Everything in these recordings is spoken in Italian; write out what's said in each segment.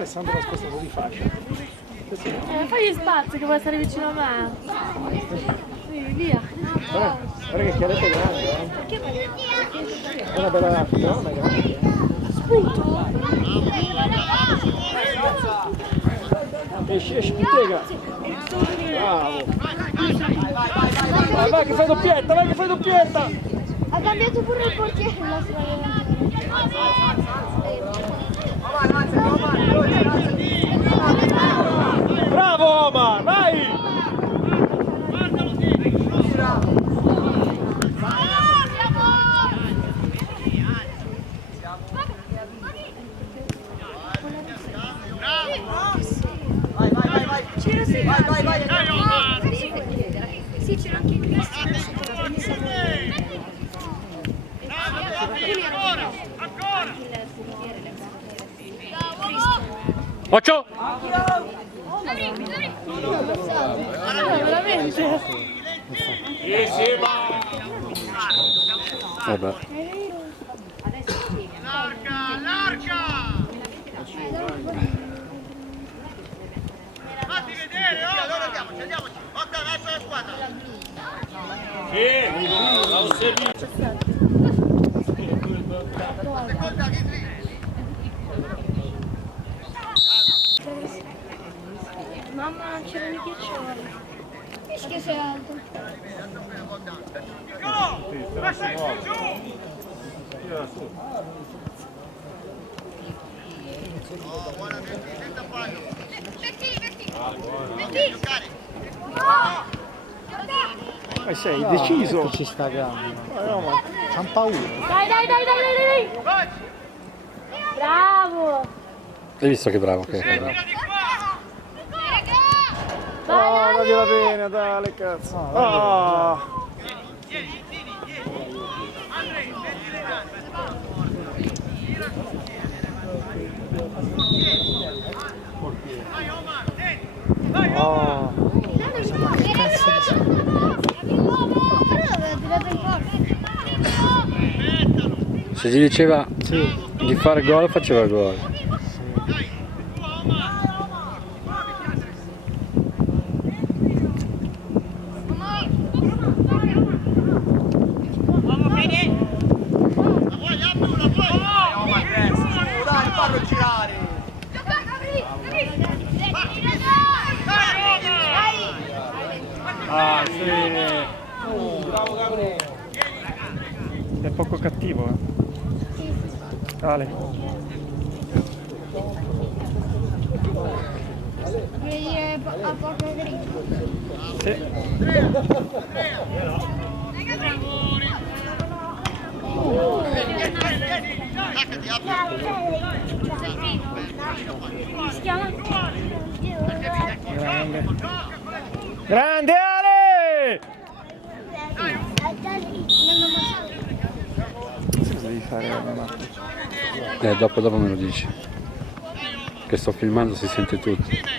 Alessandro l'ha spostato di faccia. Fagli spazio che vuole stare vicino a me. Sì, via. Guarda che chiaretta è grande, È una bella no, ma è grande. Spunto? Esci, piega. Bravo. Vai che fai doppietta, Ha cambiato pure il portiere il nostro Bravo Omar, vai! Vai. Sì, c'era anche il Cristiano. Occhio! Veramente? Sì, Vabbè. Larga! Fatti vedere, oh! Allora andiamoci! Ok, verso la squadra! Sì, l'ho servito. Seconda, Ridley! Mamma, c'erano i ghiaccioli. Che sei alto. Piccolo! Lascia giù! Oh, buona, senta fallo! Metti! Giocare! Ma sei deciso. Che ci sta grande. No, ma C'han paura. Dai! Vai! Bravo! Hai visto che bravo che è? Tira di qua! Vai, dagliela bene, dai, cazzo. Ah. Tieni! Andrei, metti le gambe! Vai Omar, tieni! Vai Omar! Però aveva tirato in porta. Se gli diceva di fare gol faceva gol. Ah, sì. Bravo Gabriele. È poco cattivo, Dale. Vedi a porta dritto. Sì. Si chiama? Grande Ale! Cosa devi fare, Marco? Dopo me lo dici. Che sto filmando, si sente tutto.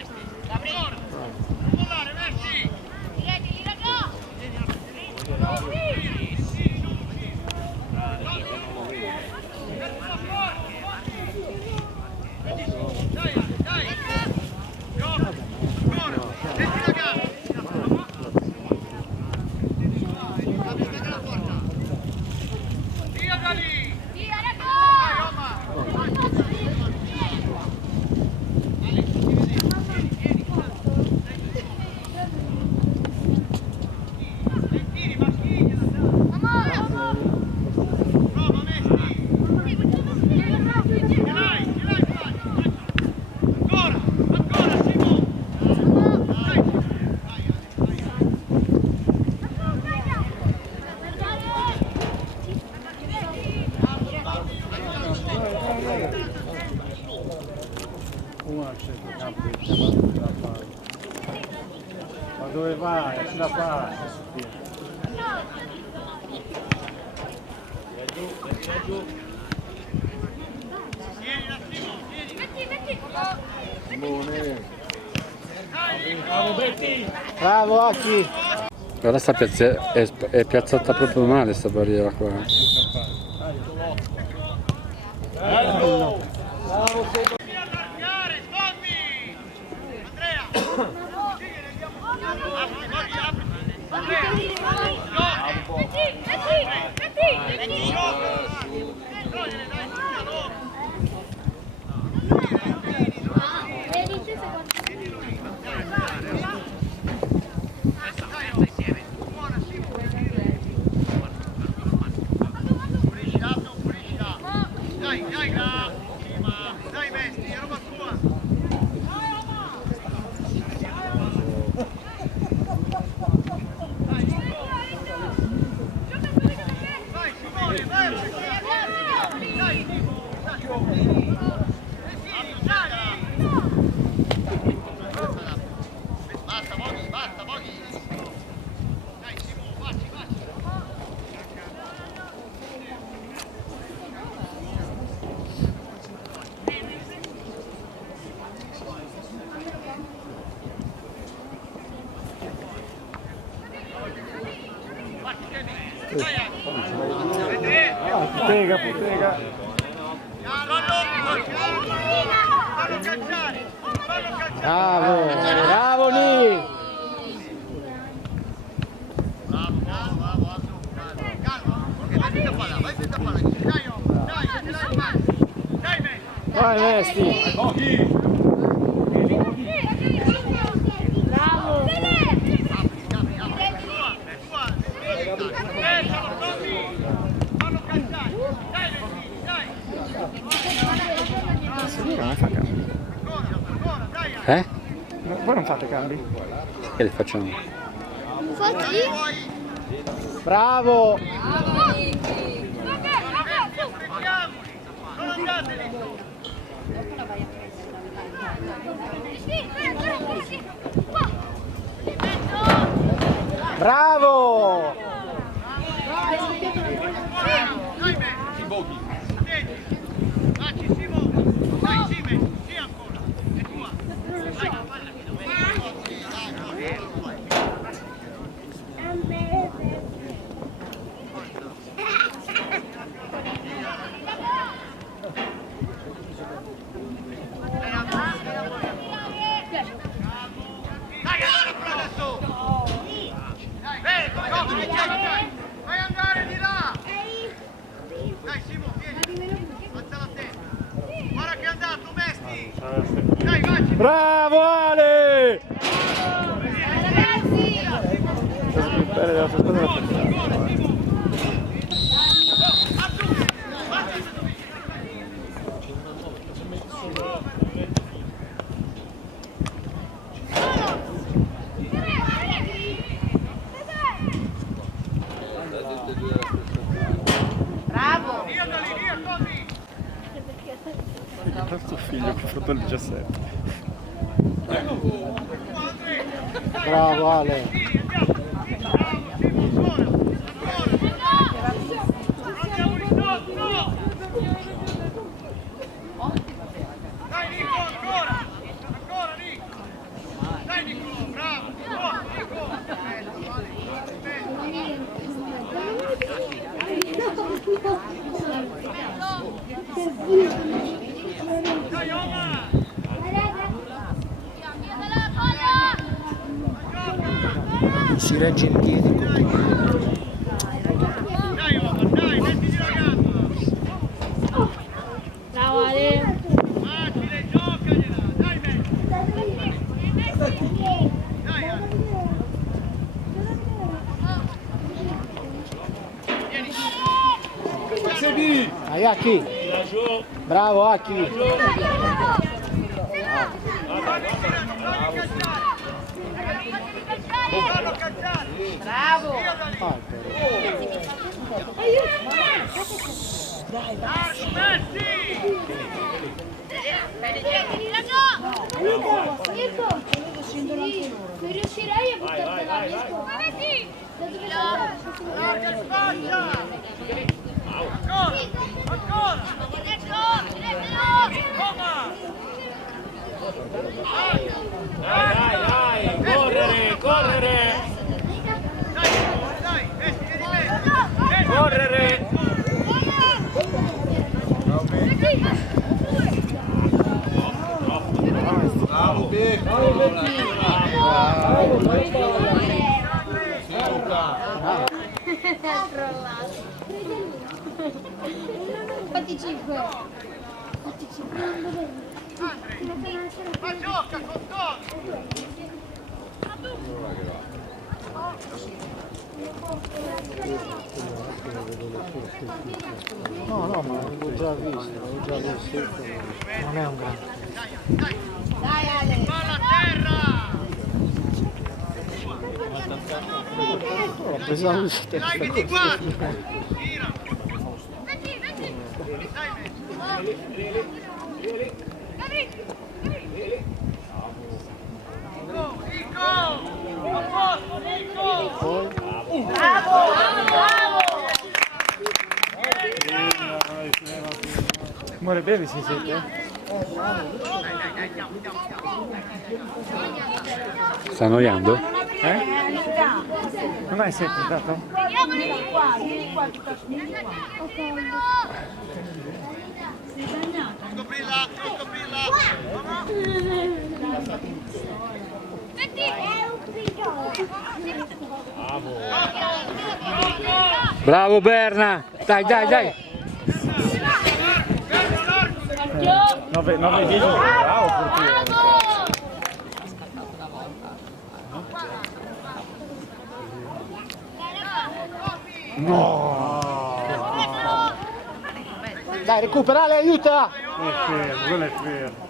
Ma dove vai? Ce la fai? Bravo Aki! Guarda sta è piazzata proprio male sta barriera qua. Basta, Moghi, basta, Moghi. Dai, Simo, facci, facci. Putega, putega. Fallo calciare, fallo calciare. Bravo, bravo lì. Bravo, bravo, bravo, Asu, calma. Ok, vai senza palla, vai senza palla. Dai, oh, dai, ce l'hai in mano. Dai, Messi. Vai Mesti. Bravo! Fallo calciare. Dai, Messi, dai. Non fa cambi. Ancora, dai. Voi non fate cambi? Che li facciamo? Infatti, Bravo. Non andate lì. Bravo. Dai, Messi. Attenti. Facci, Simo. Vai, Sime. Sì, ancora. È tua. Dai, la palla che dove? Dai, allora pure adesso. Dai, vai andare di là. Dai, Simo, vieni. Alza la testa. Guarda che è andato, Mesti. Dai, vai. Bravo Ale. ragazzi! Bene, la squadra della pensare. Bravo! Via da lì, via, Tommy. Questo figlio che ha fatto il 17. Bravo Ale. Andiamo in sotto. Dai, Nico, ancora. Ancora, Nico. Dai, Nico, bravo. Dai, Oma. Si regge in piedi in continuità. Dai, Oma, dai, mettiti la gamba. Bravo Ale! Facile, giocagliela. Dai, metti. Dai, Ale. Dai Aki. Bravo Aki. Fallo calciare. Bravo! Via da lì. Marco, Messi. Non riuscirei a buttartela via. Larga spazio. Ancora. Oma. Dai, correre, correre, Dai, Messi, vieni Messi. correre. Fatti 5. Ma gioca con Tony. No, no, ma l'ho già visto, Non è un grande. Dai Ale! Palla a terra. Ho preso la luce Dai, testa che ti così. guarda. Gira. Dai, Messi. Amore, bevi si siete? Sta annoiando? Non hai sete, dato? Tutto brilla, tutto brilla. Bravo Berna! Dai, dai, dai! 9-10, bravo portiere. No! Dai, recuperale, aiuta! È fermo, quello è fermo.